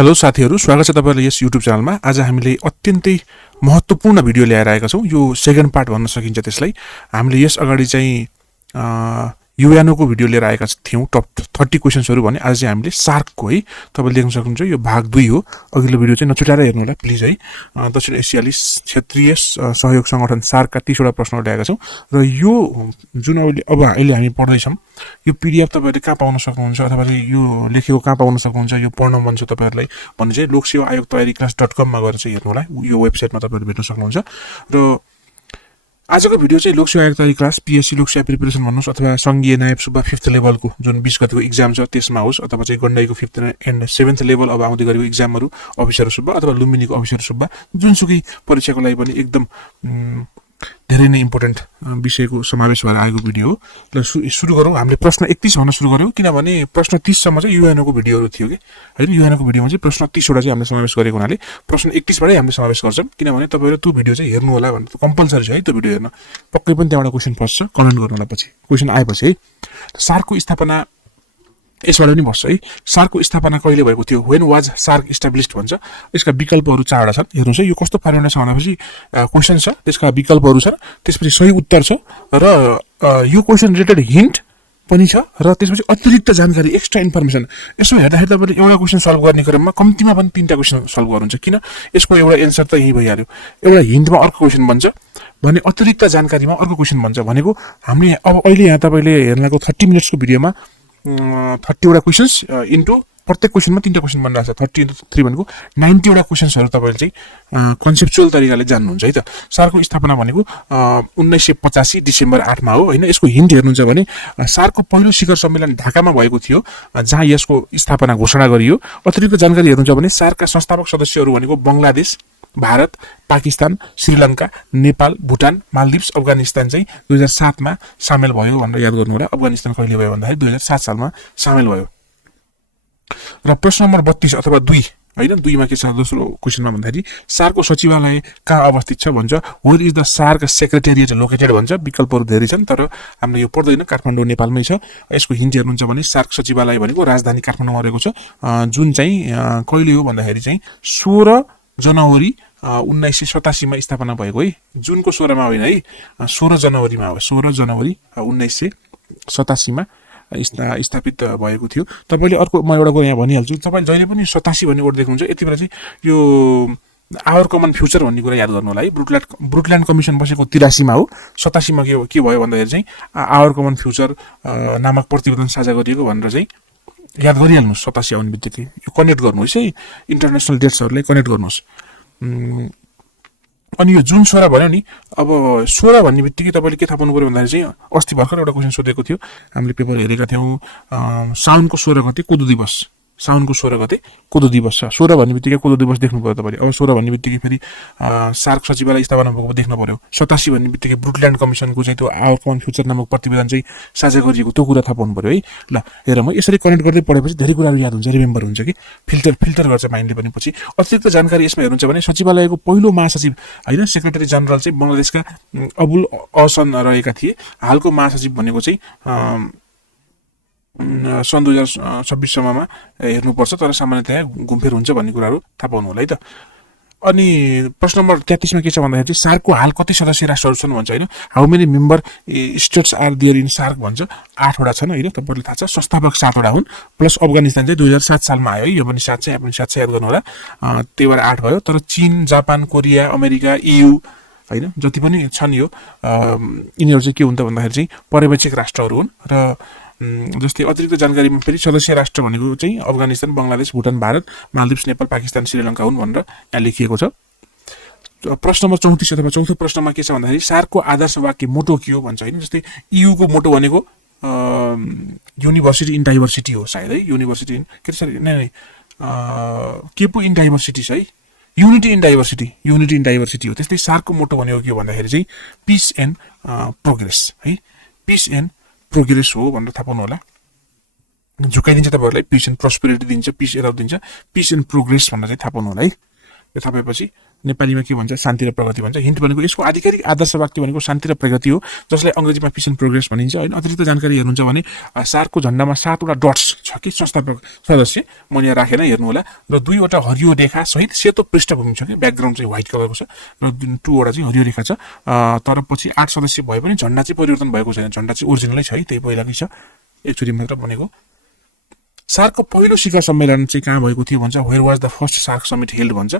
Hello साथीहरु, स्वागत छ तपाईहरुलाई यस YouTube च्यानलमा। आज हामीले अत्यन्तै महत्त्वपूर्ण भिडियो ल्याएर आएका छौं। यो सेकेन्ड पार्ट भन्न सकिन्छ त्यसलाई। हामीले यस अगाडि चाहिँ UNO को भिडियो लिएर आएका थियौं, टप 30 क्वेशन्सहरु भने। आज चाहिँ हामीले शार्क को है, तपाईले देख्न सक्नुहुन्छ यो भाग 2 हो। अघिल्लो भिडियो चाहिँ नछुटाएर हेर्नु होला प्लिज है। दक्षिण एसियाली क्षेत्रीय सहयोग संगठन शार्क का 30 वटा प्रश्नहरु ल्याएका छौं र यो जुन अब अहिले हामी पढ्दै छौं, यो PDF तपाईहरुले कहाँ पाउन सक्नुहुन्छ अथवा यो लेखेको कहाँ पाउन सक्नुहुन्छ, यो पढ्न मन छ तपाईहरुलाई भने चाहिँ लोकसेवा आयोग तयारी क्लास.com मा गएर चाहिँ हेर्नु होला। यो वेबसाइटमा तपाईहरु भेट्न सक्नुहुन्छ। र आजको भिडियो चाहिँ लोकसेवा आयोग तयारी क्लास PSC लोकसेवा प्रिपरेसन भन्नुस् अथवा संघीय नायब सुब्बा 5th लेभलको जुन 20 गतेको एक्जाम छ त्यसमा होस्, अथवा चाहिँ गण्डकीको 5th एन्ड 7th लेभल अब आउँदै गरेको एक्जामहरु अफिसर सुब्बा अथवा लुम्बिनीको अफिसर सुब्बा जुनसुकै परीक्षाको लागि पनि एकदम धेरै नै इम्पोर्टेन्ट विषयको समावेश भएर आएको भिडियो हो। ल सुरु गरौँ। हामीले प्रश्न 31 भन्न सुरु गर्यौं किनभने प्रश्न 30 सम्म चाहिँ UNO को भिडियोहरु थियो के हैन। UNO को भिडियोमा चाहिँ प्रश्न 30 वटा चाहिँ हामीले समावेश गरेको हुनाले प्रश्न 31 बाटै हामीले समावेश गर्छौं, किनभने तपाईहरु त्यो भिडियो चाहिँ हेर्नु होला भन्ने कम्पल्सरी छ है। त्यो भिडियो हेर्न पक्कै पनि त्यहाँबाट क्वेशन फस्छ, कमेन्ट गर्नु होला पछि क्वेशन आएपछि है। शार्कको स्थापना यसबाट पनि बस्छ है। शार्कको स्थापना कहिले भएको थियो? व्हेन वाज शार्क एस्टाब्लिश्ड भन्छ। यसका विकल्पहरु 4 वटा छन्। हेर्नुस् है, यो कस्तो फर्मुला छ भनेपछि क्वेशन छ, त्यसका विकल्पहरु छन्, त्यसपछि सही उत्तर छ र यो क्वेशन रिलेटेड हिन्ट पनि छ र त्यसपछि अतिरिक्त जानकारी एक्स्ट्रा इन्फर्मेसन। यसो हेर्दाखेरि तपाईले एउटा क्वेशन सल्भ गर्ने क्रममा कम्तिमा पनि 3टा क्वेशन सल्भ गर्नुहुन्छ। किन? यसको एउटा एन्सर त यही भइहाल्यो। एउटा हिन्टमा अर्को क्वेशन बन्छ भने अतिरिक्त जानकारीमा अर्को क्वेशन बन्छ भनेको हामीले अब अहिले यहाँ तपाईले हेर्नको 30 मिनेट्सको भिडियोमा 30 वटा क्वेशन्स इन्टु प्रत्येक क्वेशनमा 3टा क्वेशन बनिरहेछ। 30 into 3 भनेको 90 वटा क्वेशन्सहरु तपाईले चाहिँ कन्सेप्चुअल तरिकाले जान्नुहुन्छ है त। शार्कको स्थापना भनेको 1985 डिसेम्बर 8 मा हो हैन। यसको हिन्ट हेर्नुहुन्छ भने शार्कको पहिलो शिखर सम्मेलन ढाकामा भएको थियो जहाँ यसको स्थापना घोषणा गरियो। अतिरिक्त जानकारी हेर्नुहुन्छ भने शार्कका संस्थापक सदस्यहरु भनेको बंगलादेश, भारत, पाकिस्तान, श्रीलंका, नेपाल, भुटान, मालदिप्स, अफगानिस्तान चाहिँ 2007 मा सामेल भयो भनेर याद गर्नु होला। अफगानिस्तान कहिले भयो भन्दाखेरि 2007 सालमा सामेल भयो। र प्रश्न नम्बर 32 अथवा 2 हैन, 2 मा के छ दोस्रो क्वेशनमा भन्दाखेरि शार्कको सचिवालय कहाँ अवस्थित छ भन्छ। Where is the SAARC secretariat located भन्छ। विकल्पहरु धेरै छन् तर हामीले यो पढ्दैन, काठमाडौँ नेपालमै छ। यसको हिन्ट हेर्नुहुन्छ भने शार्क सचिवालय भनेको राजधानी काठमाडौँमा रहेको छ, जुन चाहिँ कहिले हो भन्दाखेरि चाहिँ 16 जनवरी 1987 मा स्थापना भएको है। जुनको 16 मा होइन है, 16 जनवरीमा हो। 16 जनवरी 1987 मा स्थापित भएको थियो। तपाईले अर्को म एउटा यहाँ भनिहाल्छु, तपाईले जहिले पनि 87 भन्ने वर्ड देख्नुहुन्छ यति बेला चाहिँ यो आवर कमन फ्युचर भन्ने कुरा याद गर्नु होला है। ब्रुटल्यान्ड कमिसन बसेको 83 मा हो। 87 मा के भयो भन्दाखेरि चाहिँ आवर कमन फ्युचर नामक प्रतिवेदन साझा गरिएको भनेर चाहिँ याद गरिहाल्नुस्। 87 आउने बित्तिकै यो कनेक्ट गर्नुहोस् है, इन्टरनेशनल डेट्सहरुलाई कनेक्ट गर्नुहोस्। अनि यो जुन 16 भन्यो नि, अब 16 भन्ने बित्तिकै तपाईले के थाहा पाउनु पर्यो भन्दाखेरि चाहिँ अस्ति भर्खर एउटा क्वेशन सोधेको थियो, हामीले पेपर हेरेका थियौं। साउनको 16 गते कोदो दिवस, साउनको 16 गते कोदो दिवस छ। 16 भन्ने बित्तिकै कोदो दिवस देख्नु पर्यो तपाईले। अब 16 भन्ने बित्तिकै फेरि शार्क सचिवालय स्थापना भएको देख्नु पर्यो। 87 भन्ने बित्तिकै ब्रुटल्यान्ड कमिसनको चाहिँ त्यो आवर कमन फ्युचर नामक प्रतिवेदन चाहिँ साझा गरिएको त्यो कुरा थाहा पाउनु पर्यो है। ल हेर, म यसरी कनेक्ट गर्दै पढेपछि धेरै कुराहरु याद हुन्छ, रिमेम्बर हुन्छ कि फिल्टर गर्छ माइन्डले पनि पछि। अतिरिक्त जानकारी यसमा हेर्नुहुन्छ भने सचिवालयको पहिलो महासचिव हैन, सेक्रेटरी जनरल चाहिँ बंगलादेशका अबुल अहसन रहेका थिए। हालको महासचिव भनेको चाहिँ सन् 2026 सम्ममा हेर्नुपर्छ, तर सामान्यतया घुमफिर हुन्छ भन्ने कुराहरु थाहा पाउनु होला है त। अनि प्रश्न नम्बर 33 मा के छ भन्दाखेरि चाहिँ शार्कको हाल कति सदस्य राष्ट्रहरु छन् भन्छ हैन। How many member states are there in SAARC भन्छ। 8 वटा छन् हैन, तपाईहरुलाई थाहा छ। संस्थापक 7 वटा हुन्, प्लस अफगानिस्तान चाहिँ 2007 सालमा आयो है। यो पनि 7 चाहिँ आफ्नो 7 याद गर्नु होला। त्यही भएर 8 भयो। तर चीन, जापान, कोरिया, अमेरिका, EU हैन जति पनि छन् यो यिनीहरु चाहिँ के हुन्छ भन्दाखेरि चाहिँ पर्यवेक्षक राष्ट्रहरु हुन्। र जस्तै अतिरिक्त जानकारीमा फेरि सदस्य राष्ट्र भनेको चाहिँ अफगानिस्तान, बंगलादेश, भुटान, भारत, मालदिप्स, नेपाल, पाकिस्तान, श्रीलंका हुन् भनेर यहाँ लेखिएको छ। प्रश्न नम्बर 34 अथवा चौथो प्रश्नमा के छ भन्दाखेरि शार्कको आदर्श वाक्य मोटो के हो भन्छ हैन। जस्तै EU को मोटो भनेको युनिभर्सिटी इन डाइभर्सिटी हो सायद है। युनिभर्सिटी इन के छ नै के पो इन डाइभर्सिटी छ है, युनिटी इन डाइभर्सिटी हो। त्यस्तै शार्कको मोटो भनेको के भन्दाखेरि चाहिँ पीस एन्ड प्रोग्रेस है। पीस एन्ड प्रोग्रेस हो भनेर थाहा पाउनु होला। झुकाइदिन्छ तपाईहरुलाई, पीस एन्ड प्रोस्पेरिटी दिन्छ, पीस एराउ दिन्छ, पीस एन्ड प्रोग्रेस भनेर चाहिँ थाहा पाउनु होला है। यो थाहा पाएपछि नेपालीमा के भन्छ शान्ति र प्रगति भन्छ। हिन्ट भनेको यसको आधिकारिक आदर्श वाक्य भनेको शान्ति र प्रगति हो, जसलाई अङ्ग्रेजीमा पिस एन्ड प्रोग्रेस भनिन्छ होइन। अतिरिक्त जानकारी हेर्नुहुन्छ भने सार्कको झन्डामा 7वटा डट्स छ कि संस्थापक सदस्य, म यहाँ राखेर हेर्नु होला, र 2वटा हरियो रेखा सहित सेतो पृष्ठभूमि छ कि ब्याकग्राउन्ड चाहिँ व्हाइट कलरको छ, र 2वटा चाहिँ हरियो रेखा छ। तर पछि 8 सदस्य भए पनि झन्डा चाहिँ परिवर्तन भएको छैन, झन्डा चाहिँ ओरिजिनलै छ है, त्यही पहिलाकै छ, एकचोटि मात्र बनेको। सार्कको पहिलो शिखर सम्मेलन चाहिँ कहाँ भएको थियो भन्छ, where was the first SAARC summit held भन्छ,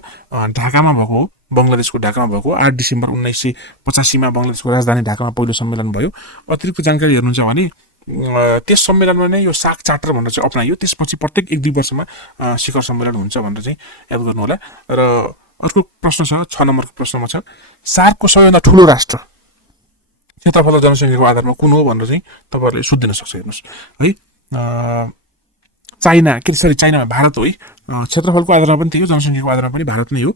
ढाकामा भएको हो, बङ्गलादेशको ढाकामा भएको 8 डिसेम्बर 1985 बङ्गलादेशको राजधानी ढाकामा पहिलो सम्मेलन भयो। अतिरिक्त जानकारी हेर्नुहुन्छ भने त्यस सम्मेलनमा नै यो सार्क चार्टर भनेर चाहिँ अपनाइयो, त्यसपछि प्रत्येक 1-2 वर्षमा शिखर सम्मेलन हुन्छ भनेर चाहिँ याद गर्नु होला। र अर्को प्रश्न छ, 6 नम्बरको प्रश्नमा छ, सार्कको सबैभन्दा ठुलो राष्ट्र क्षेत्रफल र जनसङ्ख्याको आधारमा कुन हो भनेर चाहिँ तपाईँहरूले सोधिदिन सक्छ। हेर्नुहोस् है, चाइना भारत हो है, क्षेत्रफलको आधारमा पनि थियो, जनसङ्ख्याको आधारमा पनि भारत नै हो।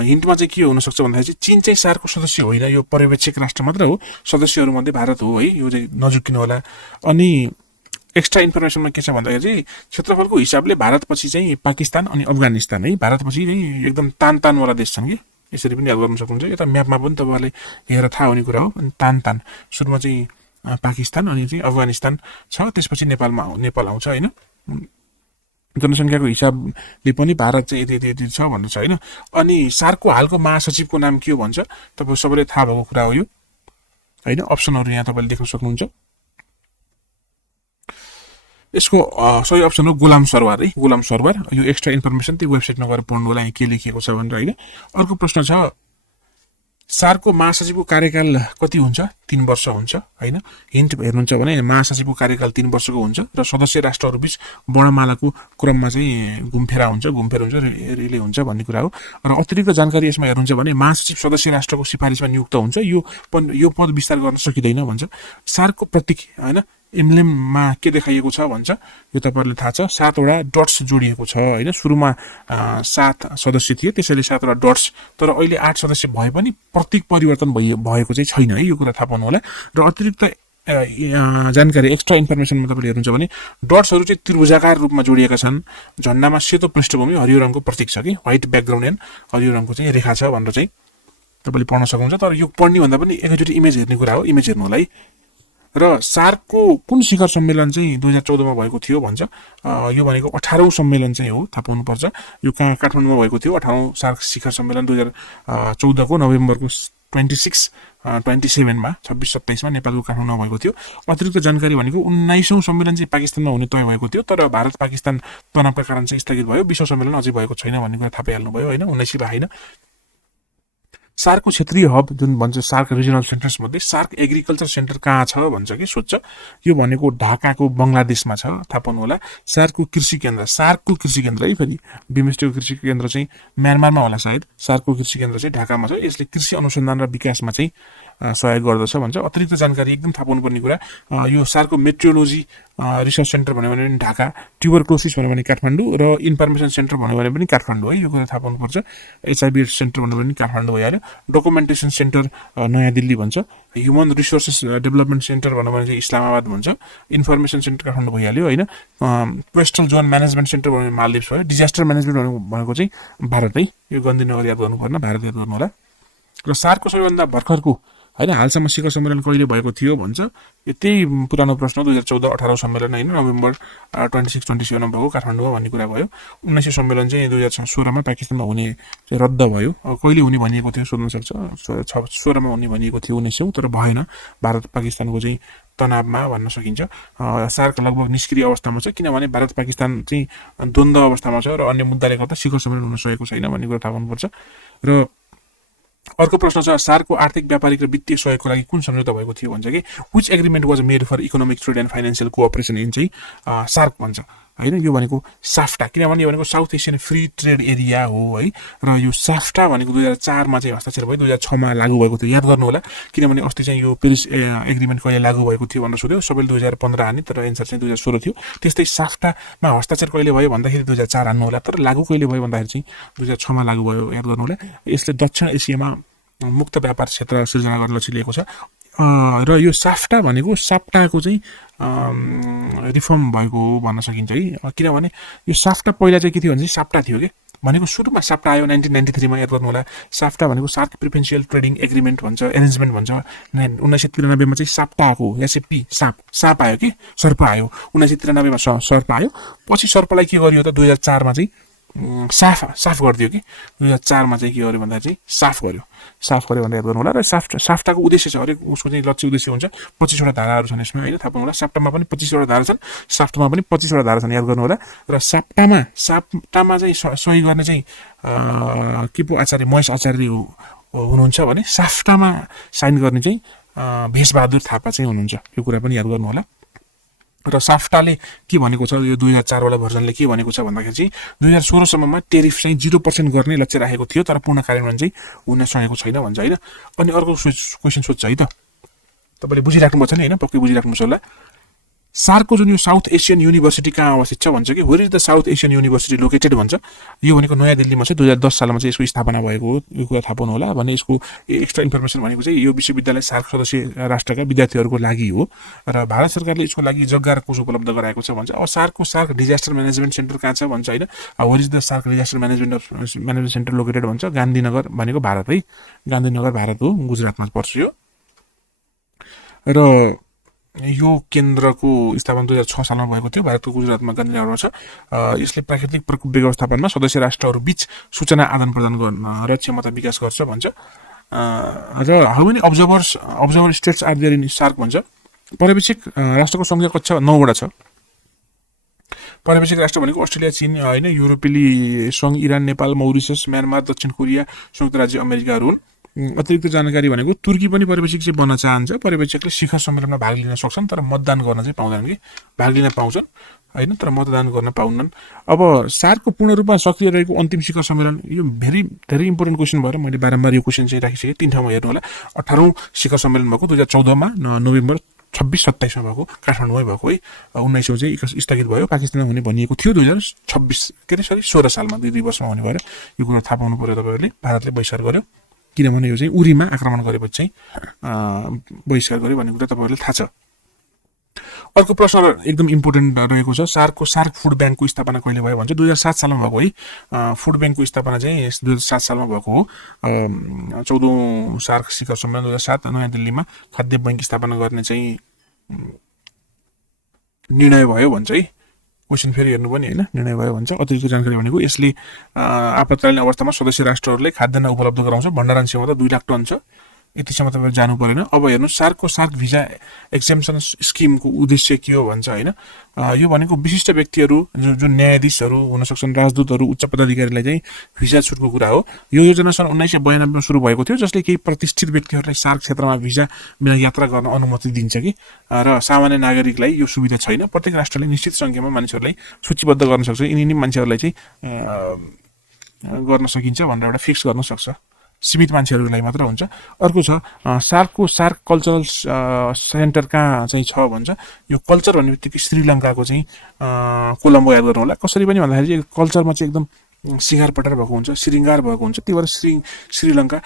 हिन्टमा चाहिँ के हुनसक्छ भन्दाखेरि चाहिँ चीन चाहिँ सार्कको सदस्य होइन, यो पर्यवेक्षक राष्ट्र मात्र हो, सदस्यहरूमध्ये भारत हो है, यो चाहिँ नजुकिनु होला। अनि एक्स्ट्रा इन्फर्मेसनमा के छ भन्दाखेरि चाहिँ क्षेत्रफलको हिसाबले भारतपछि चाहिँ पाकिस्तान अनि अफगानिस्तान है, भारतपछि चाहिँ एकदम तानवाला देश छन् कि, यसरी पनि याद गर्नु सक्नुहुन्छ। यता म्यापमा पनि तपाईँहरूले हेरेर थाहा हुने कुरा हो। अनि तान सुरुमा चाहिँ पाकिस्तान अनि चाहिँ अफगानिस्तान छ, त्यसपछि नेपाल आउँछ होइन। जनसङ्ख्याको हिसाबले पनि भारत चाहिँ यति छ भन्ने छ होइन। अनि सार्कको हालको महासचिवको नाम के हो भन्छ, तपाईँ सबैले थाहा भएको कुरा हो यो होइन। अप्सनहरू यहाँ तपाईँले देख्न सक्नुहुन्छ, यसको सही अप्सन हो गुलाम सरवार है, गुलाम सरवार। यो एक्स्ट्रा इन्फर्मेसन त्यो वेबसाइटमा गएर पढ्नु होला, यहाँ के लेखिएको छ भनेर होइन। अर्को प्रश्न छ, सार्कको महासचिवको कार्यकाल कति हुन्छ? 3 वर्ष हुन्छ होइन। हिन्ट हेर्नुहुन्छ भने महासचिवको कार्यकाल 3 वर्षको हुन्छ र सदस्य राष्ट्रहरूबीच वर्णमालाको क्रममा चाहिँ घुमफेर हुन्छ रिले हुन्छ भन्ने कुरा हो। र अतिरिक्त जानकारी यसमा हेर्नुहुन्छ भने महासचिव सदस्य राष्ट्रको सिफारिसमा नियुक्त हुन्छ, यो पद विस्तार गर्न सकिँदैन भन्छ। सार्कको प्रतीक होइन, एम्ब्लेममा के देखाइएको छ भन्छ, यो तपाईँहरूले थाहा छ, 7वटा डट्स जोडिएको छ होइन। सुरुमा 7 सदस्य थिए, त्यसैले 7वटा डट्स, तर अहिले 8 सदस्य भए पनि प्रतीक परिवर्तन भएको चाहिँ छैन है, यो कुरा थाहा पाउनु होला। र अतिरिक्त जानकारी एक्स्ट्रा इन्फर्मेसनमा तपाईँले हेर्नुहुन्छ भने डट्सहरू चाहिँ त्रिभुजाकार रूपमा जोडिएका छन्, झन्डामा सेतो पृष्ठभूमि हरियो रङको प्रतीक छ कि, व्हाइट ब्याकग्राउन्ड एन्ड हरियो रङको चाहिँ रेखा छ भनेर चाहिँ तपाईँले पढ्न सक्नुहुन्छ। तर यो पढ्ने भन्दा पनि एकैचोटि इमेज हेर्ने कुरा हो, इमेज हेर्नु होला है। र सार्कको कुन शिखर सम्मेलन चाहिँ 2014मा भएको थियो भन्छ, यो भनेको 18औं सम्मेलन चाहिँ हो, थाहा पाउनुपर्छ। यो कहाँ काठमाडौँमा भएको थियो, 18औं सार्क शिखर सम्मेलन 2014को नोभेम्बरको 27मा 26-27मा नेपालको काठमाडौँमा भएको थियो। अतिरिक्त जानकारी भनेको 19औं सम्मेलन चाहिँ पाकिस्तानमा हुने तय भएको थियो, तर भारत पाकिस्तान तनावका कारण चाहिँ स्थगित भयो। 20औं सम्मेलन अझै भएको छैन भन्ने कुरा थाहा पाइहाल्नु भयो होइन, 19 होइन। सार्कको क्षेत्रीय हब जुन भन्छ सार्क रिजनल सेन्टर्स मध्ये सार्क एग्रिकल्चर सेन्टर कहाँ छ भन्छ कि सोध्छ, यो भनेको ढाकाको बङ्गलादेशमा छ, थाहा पाउनु होला। सार्कको कृषि केन्द्र है, फेरि बिमस्टेकको कृषि केन्द्र चाहिँ म्यानमारमा होला सायद, सार्कको कृषि केन्द्र चाहिँ ढाकामा छ, यसले कृषि अनुसन्धान र विकासमा चाहिँ सहयोग गर्दछ भन्छ। अतिरिक्त जानकारी एकदम थाहा पाउनुपर्ने कुरा, यो सार्कको मेट्रोलोजी रिसर्च सेन्टर भन्यो भने ढाका, ट्युबरक्लोसिस भन्यो भने काठमाडौँ, र इन्फर्मेसन सेन्टर भन्यो भने पनि काठमाडौँ है, यो कुरा थाहा पाउनुपर्छ। HIV सेन्टर भन्यो भने काठमाडौँ भइहाल्यो। डकुमेन्टेसन सेन्टर नयाँ दिल्ली भन्छ, ह्युमन रिसोर्सेस डेभलपमेन्ट सेन्टर भन्यो भने चाहिँ इस्लामाबाद भन्छ, इन्फर्मेसन सेन्टर काठमाडौँ भइहाल्यो होइन। कोस्टल जोन म्यानेजमेन्ट सेन्टर भन्यो भने मालदिप्स भयो। डिजास्टर म्यानेजमेन्ट भनेको चाहिँ भारत है, यो गान्धीनगर याद गर्नु पर्न, भारत याद गर्नु होला। र सार्कको सबैभन्दा भर्खरको होइन हालसम्म शिखर सम्मेलन कहिले भएको थियो भन्छ, यति पुरानो प्रश्न 2014-18 सम्मेलन होइन, नोभेम्बर 26-27 भएको काठमाडौँमा भन्ने कुरा भयो। 19औं सम्मेलन चाहिँ 2016मा पाकिस्तानमा हुने चाहिँ रद्द भयो। कहिले हुने भनिएको थियो सोध्न सक्छ, 16मा हुने भनिएको थियो 1900, तर भएन, भारत पाकिस्तानको चाहिँ तनावमा भन्न सकिन्छ। सार्क लगभग निष्क्रिय अवस्थामा छ, किनभने भारत पाकिस्तान चाहिँ द्वन्द्व अवस्थामा छ र अन्य मुद्दाले गर्दा शिखर सम्मेलन हुन सकेको छैन भन्ने कुरा थाहा पाउनुपर्छ। र अर्को प्रश्न छ, सार्कको आर्थिक व्यापारिक र वित्तीय सहयोगको लागि कुन सम्झौता भएको थियो भन्छ कि, which agreement was made for economic trade and financial cooperation in चाहिँ सार्क भन्छ होइन। यो भनेको साफ्टा, किनभने यो भनेको South Asian Free Trade Area हो है। र यो साफ्टा भनेको 2004मा चाहिँ हस्ताक्षर भयो, 2006मा लागू भएको थियो, याद गर्नु होला। किनभने अस्ति चाहिँ यो पेरिस एग्रिमेन्ट कहिले लागू भएको थियो भनेर सोध्यो, सबैले 2015 हाने, तर एन्सर चाहिँ 2016 थियो। त्यस्तै साफ्टामा हस्ताक्षर कहिले भयो भन्दाखेरि 2004 हान्नु होला, तर लागू कहिले भयो भन्दाखेरि चाहिँ 2006मा लागू भयो, याद गर्नु होला। यसले दक्षिण एसियामा मुक्त व्यापार क्षेत्र सिर्जना गर्न लक्षिएको छ। र यो साफ्टा भनेको साप्टाको चाहिँ रिफर्म भएको हो भन्न सकिन्छ है, किनभने यो साफ्टा पहिला चाहिँ के थियो भने चाहिँ साप्टा थियो कि, भनेको सुरुमा साफ्टा आयो 1993 मा, याद गर्नु होला। साफ्टा भनेको सार्क प्रिफरेन्शियल ट्रेडिङ एग्रिमेन्ट भन्छ, एरेन्जमेन्ट भन्छ। 1993 मा चाहिँ साफ्टा आएको, एसएपी साप आयो कि सर्प आयो। 1993 मा सर्प आयो। पछि सर्पलाई के गरियो त 2004 मा चाहिँ साफ गरिदियो कि 2004 मा चाहिँ के गर्यो भन्दा चाहिँ साफ गर्यो भनेर याद गर्नु होला। र साफ्टाको उद्देश्य छ, हरेक उसको चाहिँ लक्ष्य उद्देश्य हुन्छ। 25 वटा धाराहरू छन् यसमा हैन, थाहा पाउनु होला। साफ्टामा पनि 25 वटा धारा छन्, साफ्टामा पनि 25 वटा धारा छन्, याद गर्नु होला। र साफ्टामा चाहिँ सही गर्ने चाहिँ के पो आचार्य महेश आचार्य हुनुहुन्छ भने साफ्टामा साइन गर्ने चाहिँ भेषबहादुर थापा चाहिँ हुनुहुन्छ। यो कुरा पनि याद गर्नु होला। र साफ्टाले के भनेको छ, यो 2004 वाला भर्जनले के भनेको छ भन्दाखेरि चाहिँ 2016 सम्ममा टेरिफ चाहिँ 0% गर्ने लक्ष्य राखेको थियो, तर पूर्ण कार्यान्वयन चाहिँ हुन सकेको छैन भन्छ हैन। अनि अर्को क्वेसन सोध्छ है त, तपाईले बुझिराख्नुपर्छ नि हैन, पक्कै बुझिराख्नुपर्छ होला। सार्कको जुन यो साउथ एसियन युनिभर्सिटी कहाँ अवस्थित छ भन्छ कि where is the South Asian University located भन्छ। यो भनेको नयाँ दिल्लीमा चाहिँ 2010 सालमा चाहिँ यसको स्थापना भएको हो। यो कुरा थाहा पाउनु होला। भने यसको एक्स्ट्रा इन्फर्मेसन भनेको चाहिँ यो विश्वविद्यालय सार्क सदस्य राष्ट्रका विद्यार्थीहरूको लागि हो र भारत सरकारले यसको लागि जग्गा र कोष उपलब्ध गराएको छ भन्छ। अब सार्क डिजास्टर म्यानेजमेन्ट सेन्टर कहाँ छ भन्छ हैन। Where is the SAARC disaster management centre located भन्छ। गान्धीनगर भनेको भारत है, गान्धीनगर भारत हो, गुजरातमा पर्छ यो। र यो केन्द्रको स्थापना 2006 सालमा भएको थियो, भारतको गुजरातमा गान्धीनगरमा छ। यसले प्राकृतिक प्रकोप व्यवस्थापनमा सदस्य राष्ट्रहरू बीच सूचना आदान प्रदान गर्न र क्षमता विकास गर्छ भन्छ। र how many observer states are there in SAARC भन्छ। पर्यवेक्षक राष्ट्रको संख्या कक्षा 9 वटा छ। पर्यवेक्षक राष्ट्र भनेको अस्ट्रेलिया, चीन हैन, युरोपेली संघ, इरान, नेपाल, मौरिसस, म्यानमार, दक्षिण कोरिया, संयुक्त राज्य अमेरिकाहरू हुन्। अतिरिक्त जानकारी भनेको तुर्की पनि पर्यवेक्षक चाहिँ बन्न चाहन्छ। पर्यवेक्षकले शिखर सम्मेलनमा भाग लिन सक्छन्, तर मतदान गर्न चाहिँ पाउँदैनन् कि भाग लिन पाउँछन् हैन, तर मतदान गर्न पाउन्नन्। अब सार्कको पूर्ण रूपमा सक्रिय रहेको अन्तिम शिखर सम्मेलन, यो धेरै इम्पोर्टेन्ट क्वेसन भएर मैले बारम्बार यो क्वेसन चाहिँ राखिसकेँ। 3 ठाउँमा हेर्नु होला। 18औं शिखर सम्मेलन भएको 2014 मा नोभेम्बर 26-27 मा भएको, काठमाडौँमै भएको है। 1900 चाहिँ स्थगित भयो, पाकिस्तानमा हुने भनिएको थियो 16 सालमा, 2 वर्षमा हुने भएर। यो कुरा थाहा पाउनु पर्यो तपाईहरुले। भारतले बहिष्कार गर्यो, किनभने यो चाहिँ उरीमा आक्रमण गरेपछि चाहिँ बहिष्कार गर्यो भन्ने कुरा तपाईहरुले थाहा छ। अर्को प्रश्न एकदम इम्पोर्टेन्ट रहेको छ, सार्क फुड ब्याङ्कको स्थापना कहिले भयो भन्छ। 2007 सालमा भएको है। फुड ब्याङ्कको स्थापना चाहिँ 2007 सालमा भएको हो। 14औं सार्क शिखर सम्मेलन 2007 नयाँ दिल्लीमा खाद्य बैङ्क स्थापना गर्ने चाहिँ निर्णय भयो भन्छ है। क्वेसन फेरि हेर्नु पनि हैन, निर्णय भयो भन्छ। अतिरिक्त जानकारी भनेको यसले आपतकालीन अवस्थामा सदस्य राष्ट्रहरूले खाद्यान्न उपलब्ध गराउँछ। भण्डारण सेवा त 2 लाख टन छ, यतिसम्म तपाईहरु जानु परेन। अब हेर्नु सार्क भिजा एक्जेम्पसन स्किमको उद्देश्य के हो भन्छ हैन। यो भनेको विशिष्ट व्यक्तिहरू जुन न्यायाधीशहरू हुन सक्छन्, राजदूतहरू, उच्च पदाधिकारीलाई चाहिँ भिजा छुटको कुरा हो। यो योजना सन् 1992 मा सुरु भएको थियो, जसले केही प्रतिष्ठित व्यक्तिहरूलाई सार्क क्षेत्रमा भिजा बिना यात्रा गर्न अनुमति दिन्छ कि। र सामान्य नागरिकलाई यो सुविधा छैन। प्रत्येक राष्ट्रले निश्चित संख्यामा मानिसहरूलाई सूचीबद्ध गर्न सक्छ। यिनी मान्छेहरूलाई चाहिँ गर्न सकिन्छ भनेर एउटा फिक्स गर्न सक्छ। सीमित मान्छेहरूको लागि मात्र हुन्छ। अर्को छ सार्क कल्चरल सेन्टर कहाँ चाहिँ छ भन्छ। यो कल्चर भन्ने बित्तिकै श्रीलङ्काको चाहिँ कोलम्बो याद गर्नु होला। कसरी पनि भन्दाखेरि चाहिँ कल्चरमा चाहिँ एकदम सिँगार पटार भएको हुन्छ, श्रृङ्गार भएको हुन्छ, त्यही भएर श्रीलङ्का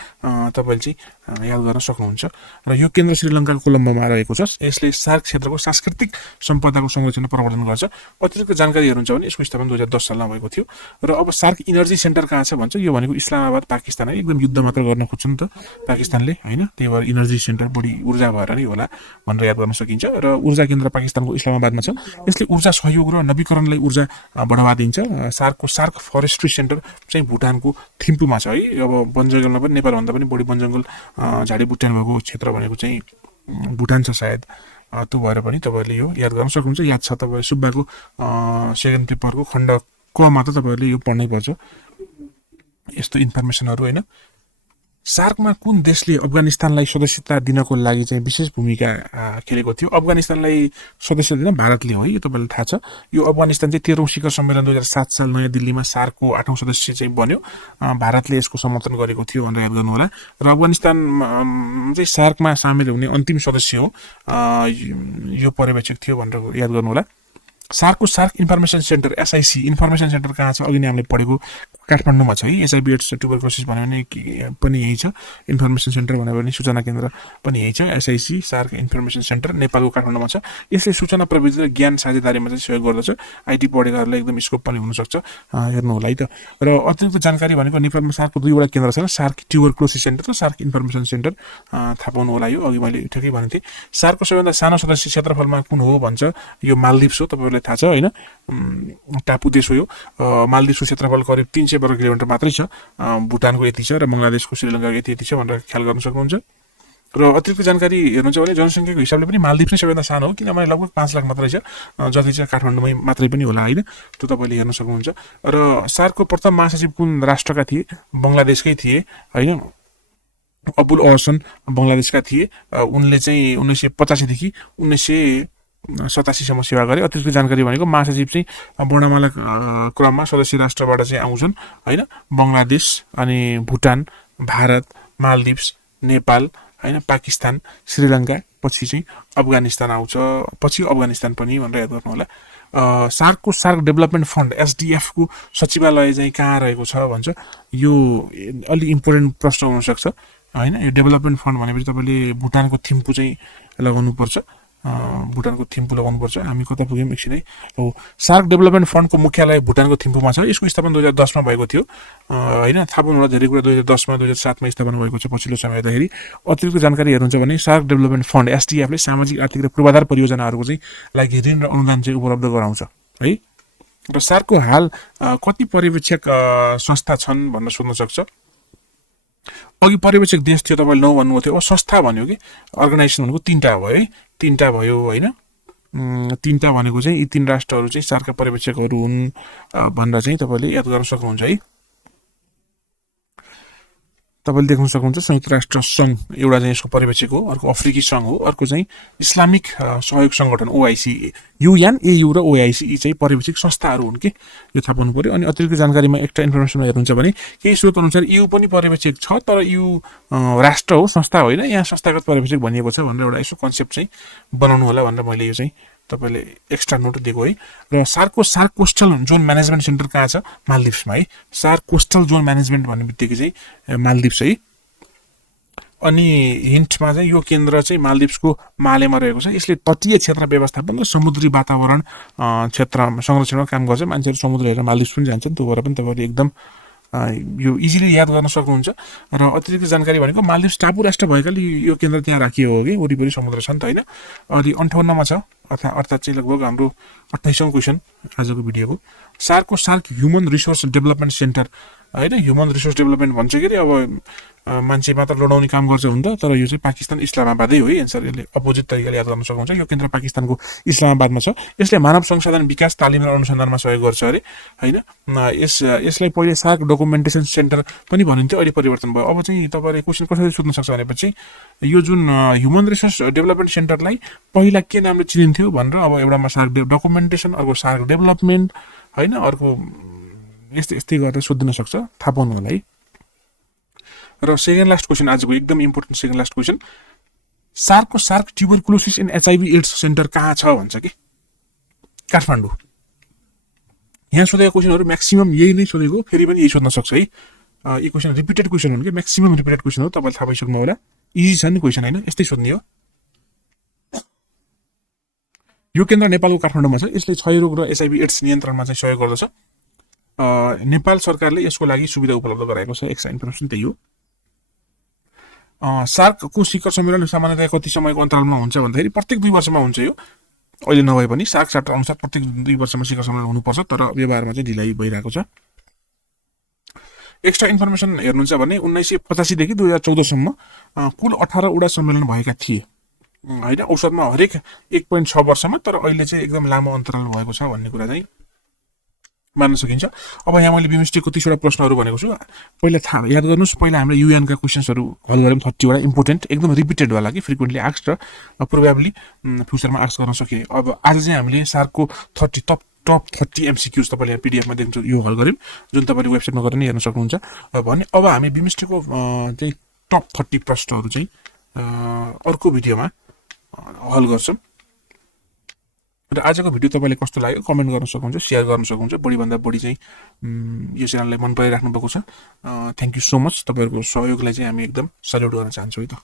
तपाईँले चाहिँ याद गर्न सक्नुहुन्छ। र यो केन्द्र श्रीलङ्काको कोलम्बोमा रहेको छ। यसले सार्क क्षेत्रको सांस्कृतिक सम्पदाको संरक्षण र प्रवर्धन गर्छ। अतिरिक्त जानकारीहरू हुन्छ भने यसको स्थापना 2010 सालमा भएको थियो। र अब सार्क इनर्जी सेन्टर कहाँ छ भन्छ। यो भनेको इस्लामाबाद, पाकिस्तान है। एकदम युद्ध मात्र गर्न खोज्छ नि त पाकिस्तानले हैन, त्यही भएर इनर्जी सेन्टर बढी ऊर्जा भएर नै होला भनेर याद गर्न सकिन्छ। र ऊर्जा केन्द्र पाकिस्तानको इस्लामाबादमा छ। यसले ऊर्जा सहयोग र नवीकरणलाई ऊर्जा बढावा दिन्छ। सार्क फरेस्ट्री सेन्टर चाहिँ भुटानको थिम्पूमा छ है। अब वनजङ्गलमा पनि नेपालभन्दा पनि बढी वनजङ्गल झाडी बुट्यान भएको क्षेत्र भनेको चाहिँ भुटान छ सायद। त्यो भएर पनि तपाईहरुले यो याद गर्न सक्नुहुन्छ। याद छ तपाईहरु सुब्बाको सेकेन्ड पेपरको खण्ड क मा त तपाईहरुले यो पढ्नै पर्छ यस्तो इन्फर्मेसनहरु हैन। सार्कमा कुन देशले अफगानिस्तानलाई सदस्यता दिनको लागि चाहिँ विशेष भूमिका खेलेको थियो। अफगानिस्तानलाई सदस्य दिन भारतले हो है, यो तपाईलाई थाहा छ। यो अफगानिस्तान चाहिँ 13औं शिखर सम्मेलन 2007 साल नयाँ दिल्लीमा सार्कको 8औं सदस्य चाहिँ बन्यो। भारतले यसको समर्थन गरेको थियो भनेर याद गर्नु होला। र अफगानिस्तान चाहिँ सार्कमा सामेल हुने अन्तिम सदस्य हो। यो पर्यवेक्षक थियो भनेर याद गर्नु होला। SAARC information centre SIC information centre कहाँ छ, अघि नै हामीले पढेको काठमाडौँमा छ है। एचआइभी एड्स ट्युबरक्लोसिस भन्यो भने पनि यही छ। इन्फर्मेसन सेन्टर भन्यो भने सूचना केन्द्र पनि यही छ। एसआइसी सार्क इन्फर्मेसन सेन्टर नेपालको काठमाडौँमा छ। यसले सूचना प्रविधि र ज्ञान साझेदारीमा चाहिँ सहयोग गर्दछ। आइटी पढेकाहरूलाई एकदम स्कोप पनि हुनसक्छ, हेर्नु होला है त। र अतिरिक्त जानकारी भनेको नेपालमा सार्कको 2वटा केन्द्र छन्, सार्क ट्युबरक्लोसिस सेन्टर र सार्क इन्फर्मेसन सेन्टर। थाहा पाउनु होला, यो अघि मैले ठ्याक्कै भनेको थिएँ। सार्कको सबैभन्दा सानो सदस्य क्षेत्रफलमा कुन हो भन्छ, यो मालदिप्स हो। तपाईँहरूलाई थाहा छ होइन, टापु देश हो यो। मालदिप्सको क्षेत्रफल करिब 300 वर्ग किलोमिटर मात्रै छ। भुटानको यति छ र बङ्गलादेशको श्रीलङ्काको यति छ भनेर ख्याल गर्न सक्नुहुन्छ। र अतिरिक्त जानकारी हेर्नुहुन्छ भने जनसङ्ख्याको हिसाबले पनि मालदिप्स नै सबैभन्दा सानो हो, किनभने लगभग 5 लाख मात्रै छ, जति चाहिँ काठमाडौँमै मात्रै पनि होला होइन। त्यो तपाईँले हेर्न सक्नुहुन्छ। र सार्कको प्रथम महासचिव कुन राष्ट्रका थिए? बङ्गलादेशकै थिए होइन। अबुल अहसन बङ्गलादेशका थिए। उनले चाहिँ 1985 देखि 1987 सम्म सेवा गरे। अतिरिक्त जानकारी भनेको महासचिव चाहिँ वर्णमाला क्रममा सदस्य राष्ट्रबाट चाहिँ आउँछन् होइन। बङ्गलादेश, अनि भुटान, भारत, मालदिप्स, नेपाल होइन, पाकिस्तान, श्रीलङ्का, पछि चाहिँ अफगानिस्तान आउँछ, पछि अफगानिस्तान पनि भनेर याद गर्नु होला। सार्कको सार्क डेभलपमेन्ट फन्ड एसडिएफको सचिवालय चाहिँ कहाँ रहेको छ भन्छ। यो अलिक इम्पोर्टेन्ट प्रश्न हुनसक्छ होइन। यो डेभलपमेन्ट फन्ड भनेपछि तपाईँले भुटानको थिम्पू चाहिँ लगाउनुपर्छ, भुटानको थिम्पू लगाउनुपर्छ। हामी कता पुग्यौँ एकछिन है। हो, सार्क डेभलपमेन्ट फन्डको मुख्यालय भुटानको थिम्पूमा छ। यसको स्थापना 2010 मा भएको थियो होइन। थाहा पाउनु होला धेरै कुरा। 2010 मा 2007 मा स्थापना भएको छ पछिल्लो समय हेर्दाखेरि। अतिरिक्त जानकारी हेर्नुहुन्छ भने सार्क डेभलपमेन्ट फन्ड एसडिएफले सामाजिक, आर्थिक र पूर्वाधार परियोजनाहरूको चाहिँ लागि ऋण र अनुदान चाहिँ उपलब्ध गराउँछ है। र सार्कको हाल कति पर्यवेक्षक संस्था छन् भन्न सोध्न सक्छ। अघि पर्यवेक्षक देश थियो तपाईँले 9 भन्नुभएको थियो। अब संस्था भन्यो कि अर्गनाइजेसन भनेको 3टा भयो है। 3टा भयो होइन। 3टा भनेको चाहिँ यी 3 राष्ट्रहरू चाहिँ सार्कका पर्यवेक्षकहरू हुन् भनेर चाहिँ तपाईँले याद गर्न सक्नुहुन्छ है। तपाईँले देख्न सक्नुहुन्छ संयुक्त राष्ट्र सङ्घ एउटा चाहिँ यसको पर्यवेक्षक हो, अर्को अफ्रिकी सङ्घ हो, अर्को चाहिँ इस्लामिक सहयोग सङ्गठन ओआइसी, युएन, एयु र ओआइसी यी चाहिँ पर्यवेक्षक संस्थाहरू हुन् कि, यो थाहा पाउनु पर्यो। अनि अतिरिक्त जानकारीमा एक्स्ट्रा इन्फर्मेसन हेर्नुहुन्छ भने केही स्रोत अनुसार यु पनि पर्यवेक्षक छ, तर यु राष्ट्र हो, संस्था होइन। यहाँ संस्थागत पर्यवेक्षक भनिएको छ भनेर एउटा यसो कन्सेप्ट चाहिँ बनाउनु होला भनेर मैले यो चाहिँ तपाईँले एक्स्ट्रा नोट दिएको है। र सार्कको SAARC coastal zone management centre कहाँ छ? मालदिप्समा है। सार्क कोस्टल जोन म्यानेजमेन्ट भन्ने बित्तिकै चाहिँ मालदिप्स है। अनि हिन्टमा चाहिँ यो केन्द्र चाहिँ मालदिप्सको मालेमा रहेको छ। यसले तटीय क्षेत्र व्यवस्थापन र समुद्री वातावरण क्षेत्र संरक्षणमा काम गर्छ। मान्छेहरू समुद्र हेरेर मालदिप्स पनि जान्छन्। त्यो भएर पनि तपाईँहरूले एकदम यो इजिली याद गर्न सक्नुहुन्छ। र अतिरिक्त जानकारी भनेको मालदिप्स टापु राष्ट्र भएकाले यो केन्द्र त्यहाँ राखिएको हो कि, वरिपरि समुद्र छ नि त होइन। अनि 58 मा छ, अर्थात् चाहिँ लगभग हाम्रो 28औं क्वेसन आजको भिडियोको। सार्कको SAARC human resource development centre होइन। ह्युमन रिसोर्स डेभलपमेन्ट भन्छ कि अब मान्छे मात्र लडाउने काम गर्छ हुन्छ, तर यो चाहिँ पाकिस्तान इस्लामाबादै हो है एन्सर। यसले अपोजिट तरिकाले याद गर्न सक्नुहुन्छ। यो केन्द्र पाकिस्तानको इस्लामाबादमा छ। यसले मानव संसाधन विकास, तालिम र अनुसन्धानमा सहयोग गर्छ अरे होइन। यसलाई पहिले सार्क डकुमेन्टेसन सेन्टर पनि भनिन्थ्यो, अहिले परिवर्तन भयो। अब चाहिँ तपाईँले क्वेसन कसरी सोध्न सक्छ भनेपछि यो जुन ह्युमन रिसोर्स डेभलपमेन्ट सेन्टरलाई पहिला के नामले चिनिन्थ्यो भनेर, अब एउटामा सार्क डकुमेन्टेसन, अर्को सार्क डेभलपमेन्ट होइन, अर्को यस्तै गरेर सोधिन सक्छ। थाहा पाउनु होला है। र सेकेन्ड लास्ट क्वेसन आजको एकदम इम्पोर्टेन्ट सेकेन्ड लास्ट क्वेसन, सार्कको SAARC tuberculosis and HIV AIDS centre कहाँ छ भन्छ कि? काठमाडौँ। यहाँ सोधेको क्वेसनहरू म्याक्सिमम यही नै सोधेको, फेरि पनि यही सोध्न सक्छ है। यी क्वेसन रिपिटेड क्वेसन हुन् कि, म्याक्सिमम रिपिटेड क्वेसन हो। तपाईँले थाहा पाइसक्नु होला। इजी छ नि क्वेसन होइन, यस्तै सोध्ने हो। यो केन्द्र नेपालको काठमाडौँमा छ। यसले क्षयरोग र एचआइभी एड्स नियन्त्रणमा चाहिँ सहयोग गर्दछ। नेपाल सरकारले यसको लागि सुविधा उपलब्ध गराएको छ। एक्स्ट्रा इन्फर्मेसन त्यही हो। सार्कको शिखर सम्मेलन सामान्यतया कति समयको अन्तरालमा हुन्छ भन्दाखेरि प्रत्येक 2 वर्षमा हुन्छ। यो अहिले नभए पनि सार्क चार्टर अनुसार प्रत्येक 2 वर्षमा शिखर सम्मेलन हुनुपर्छ, तर व्यवहारमा चाहिँ ढिलाइ भइरहेको छ। एक्स्ट्रा इन्फर्मेसन हेर्नुहुन्छ भने 1985 देखि 2014 सम्म कुल 18 वटा सम्मेलन भएका थिए होइन। औसतमा हरेक 1.6 वर्षमा, तर अहिले चाहिँ एकदम लामो अन्तराल भएको छ भन्ने कुरा चाहिँ मान्न सकिन्छ। अब यहाँ मैले बिमस्टेकको 30 वटा प्रश्नहरू भनेको छु। पहिला थाहा याद गर्नुहोस्, पहिला हामीले युएनका क्वेसन्सहरू हल गऱ्यौँ 30 वटा इम्पोर्टेन्ट, एकदम रिपिटेड वाला कि, फ्रिक्वेन्टली आस्क्ड र प्रोबेबली फ्युचरमा आस्क गर्न सकिए। अब आज चाहिँ हामीले सार्कको 30 टप 30 एमसिक्युज तपाईँले यहाँ पिडिएफमा देख्नुहुन्छ, यो हल गऱ्यौँ, जुन तपाईँले वेबसाइटमा गएर नै हेर्न सक्नुहुन्छ भने। अब हामी बिमस्टेकको चाहिँ टप 30 प्रश्नहरू चाहिँ अर्को भिडियोमा हल गर्छौँ। र आजको भिडियो तपाईँलाई कस्तो लाग्यो कमेन्ट गर्न सक्नुहुन्छ, सेयर गर्न सक्नुहुन्छ। बढीभन्दा बढी चाहिँ यो च्यानललाई मन पराइराख्नु भएको छ। Thank you so much. तपाईँहरूको सहयोगलाई चाहिँ हामी एकदम सल्युट गर्न चाहन्छौँ है त।